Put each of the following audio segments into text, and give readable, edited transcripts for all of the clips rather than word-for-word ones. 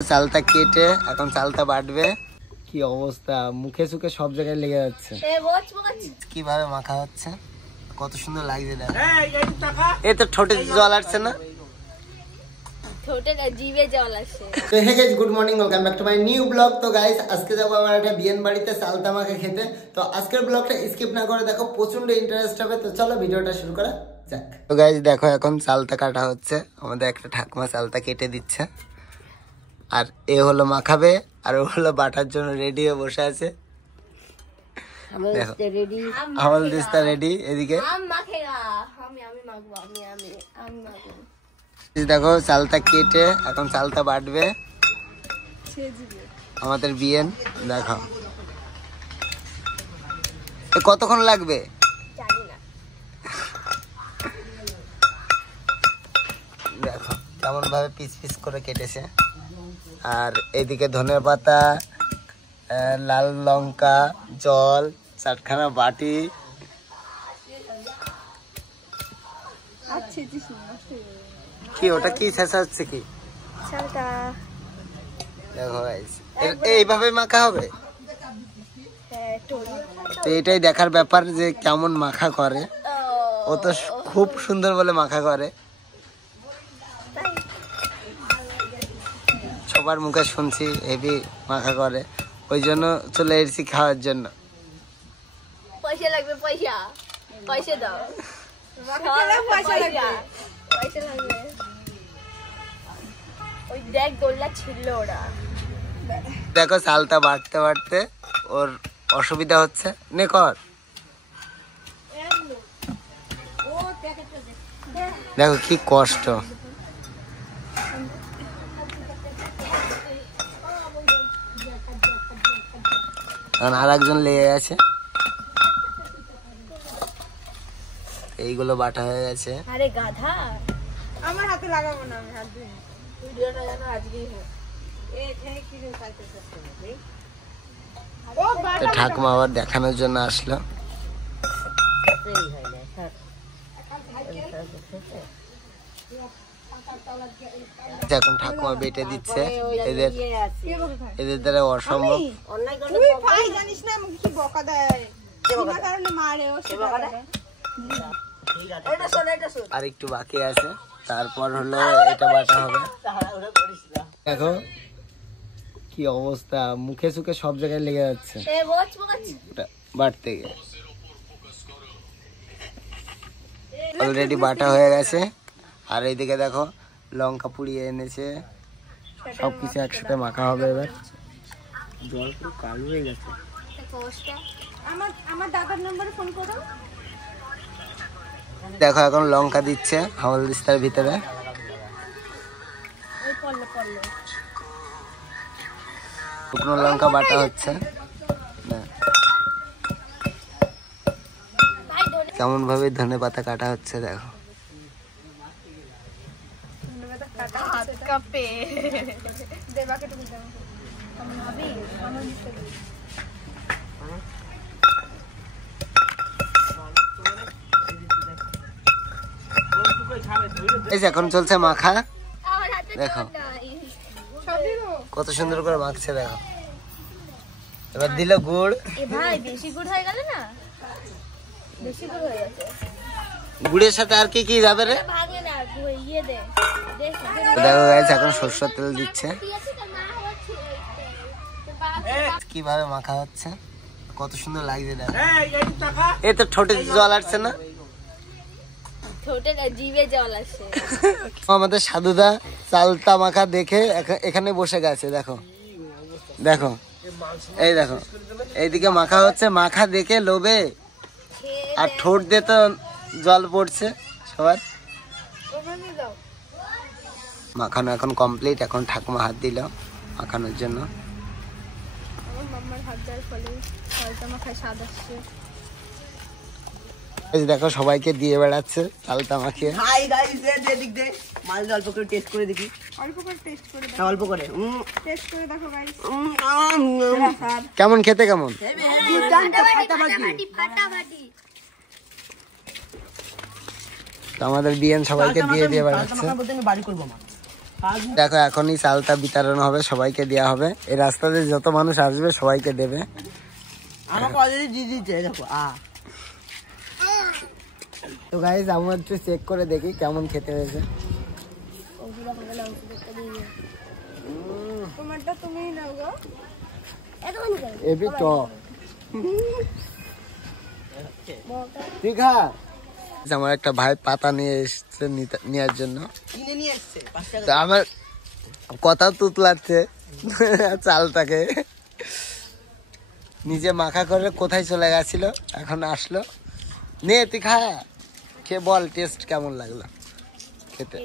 চালটা কেটে এখন চালটা বাটবে। কি অবস্থা, মুখে সুখে সব জায়গায় লেগে যাচ্ছে। কিভাবে মাখা হচ্ছে, কত সুন্দর লাগছে দেখো। এই তো ঠোঁটে জল আসছে না, good morning, welcome back to my new blog. তো গাইস আজকে যাবো আমার একটা বিয়ের বাড়িতে চালতা মাখা খেতে। তো আজকের ব্লগটা স্কিপ না করে দেখো, প্রচন্ড ইন্টারেস্ট হবে। তো চলো ভিডিওটা শুরু করা যাক। তো গাইস দেখো এখন চালতা কাটা হচ্ছে, আমাদের একটা ঠাকুমা চালতা কেটে দিচ্ছে। আর এ হলো মাখাবে আর ও হলো বাটার জন্য রেডি হয়ে বসে আছে। আমল দিস্তা রেডি এদিকে। দেখো চালটা কেটে এখন চালটা বাটবে আমাদের বিয়েন। দেখো কতক্ষণ লাগবে, দেখো কেমন ভাবে পিস পিস করে কেটেছে। আর এদিকে ধনের পাতা, লাল লঙ্কা, জল, 7খানা বাটি। কি ওটা কি ছেঁচা হচ্ছে কি? দেখো এইভাবে মাখা হবে। তো এটাই দেখার ব্যাপার যে কেমন মাখা করে। ও তো খুব সুন্দর বলে মাখা করে, সবার মুখে শুনছি হেভি মাখা করে, ওই জন্য চলে এসেছি খাওয়ার জন্য। পয়সা লাগবে, পয়সা পয়সা দাও, পয়সা লাগবে। ওই দেখ গোল্লা ছিল ওরা। দেখো চালটা বাটতে বাটতে ওর অসুবিধা হচ্ছে, নে কর। দেখো কি কষ্ট। আর একজন লেগে গেছে, এইগুলো বাটা হয়ে গেছে। আরে গাধা, আমার হাতে লাগাবো না, আমি হাত দিই। ভিডিওটা যেন আজকেই হোক। তো ঠাকুমা আবার দেখানোর জন্য আসলো। এখন ঠাকুমা বেটে দিচ্ছে, এদের দ্বারা অসম্ভব। জানিস না আমাকে কি বকা দেয়, কারণে মারে ও। আর একটু বাকি আছে, তারপর হলো এটা বাটা হবে। দেখো কি অবস্থা, মুখে সুখে সব জায়গায় লেগে যাচ্ছে বাটতে গিয়ে। অলরেডি বাটা হয়ে গেছে। আর এইদিকে দেখো লঙ্কা পুড়িয়ে এনেছে, সবকিছু একসাথে মাখা হবে। এবার জল পুরো কালো হয়ে গেছে। আমার দাদার নম্বরে ফোন করো। দেখো এখন লঙ্কা দিচ্ছে আমল দিস্তার ভিতরে। শুকনো লঙ্কা বাটা হচ্ছে, কেমন ভাবে ধনে পাতা কাটা হচ্ছে দেখো। এই যে এখন চলছে মাখা, দেখো কত সুন্দর করে মাখছে দেখো। এবার দিল গুড়। ভাই বেশি গুড় হয়ে গেল না, বেশি গুড় হয়ে গেছে। গুড়ের সাথে আর কি কি যাবে রে? ভাগে না, ইয়ে দে। দেখো গাইস এখন সরষের তেল দিচ্ছে। কিভাবে মাখা হচ্ছে, কত সুন্দর লাগছে দেখো। এই তো ঠোঁটে জল আসছে না, ঠোঁটে জিভে জল আসে। আমাদের সাধুদা চালতা মাখা দেখে এখানে বসে গেছে। দেখো দেখো এই দেখো এইদিকে মাখা হচ্ছে, মাখা দেখে লোভে আর ঠোঁট দিয়ে তো জল পড়ছে সবার। মাখানো এখন কমপ্লিট, এখন ঠাকুমা হাত দিল মাখানোর জন্য। আমার মাম্মার হাত দেওয়ার ফলে চালতা মাখায় স্বাদ আসছে। এই দেখো সবাইকে দিয়ে বেড়াচ্ছে চালতা মাখিয়ে। হাই গাইস, দিক দে মাল অল্প করে টেস্ট করে দেখি। অল্প করে টেস্ট করে দেখো, অল্প করে টেস্ট করে দেখো গাইস। কেমন খেতে, কেমন? ফাটাফাটি। আমাদের বিয়েন সবাইকে দিয়ে দিয়ে বেড়াচ্ছে। বাড়ি করবো মা। দেখো এখনই চালটা বিতরণ হবে, সবাইকে দেওয়া হবে। এই রাস্তাতে যত মানুষ আসবে সবাইকে দেবে। আমাকে অলরেডি দিয়ে দিচ্ছে দেখো। তো গাইস আমরা একটু চেক করে দেখি কেমন খেতে হয়েছে। তোমারটা তুমিই নাও গো। এবি তো ঠিক আছে। আমার একটা ভাই পাতা নিয়ে এসছে নেওয়ার জন্য, কিনে নিয়ে এসছে 5 টাকা। তো আমার কথা তুতলাচ্ছে চালটাকে নিজে মাখা করে কোথায় চলে গেছিল, এখন আসলো। নে তুই খা, খেয়ে বল টেস্ট কেমন লাগলো খেতে।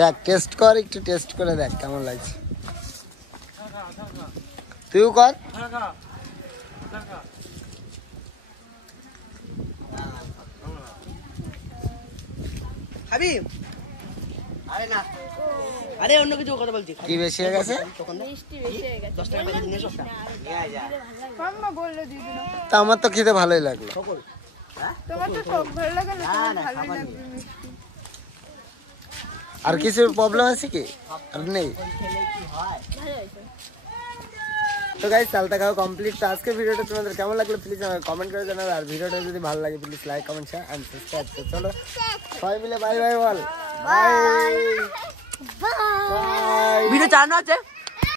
দেখ টেস্ট কর, একটু টেস্ট করে দেখ কেমন লাগছে। তুইও কর। খাবি? আরে না, আরে অন্য কিছু কথা বলছি। কি বেশি হয়ে গেছে? মিষ্টি বেশি হয়ে গেছে। 10 টাকা বেশি নিয়ে এসো। মাম্মা বললো দিয়ে দিল। তা আমার তো খেতে ভালোই লাগলো। তোমার তো টক ভালো লাগে না, তোমার না, ভালোই খাবার লাগবে মিষ্টি। আর কিছু প্রবলেম আছে কি? আর নেই। ভালো হয়েছে। তো গাইস চালটা খাওয়া কমপ্লিট। তো আজকের ভিডিওটা তোমাদের কেমন লাগলো প্লিজ আমাকে কমেন্ট করে জানাবে। আর ভিডিওটা যদি ভালো লাগে please like comment share and subscribe. তো চলো সবাই মিলে বাই বাই বল। Bye bye. ভিডিও চালানো আছে।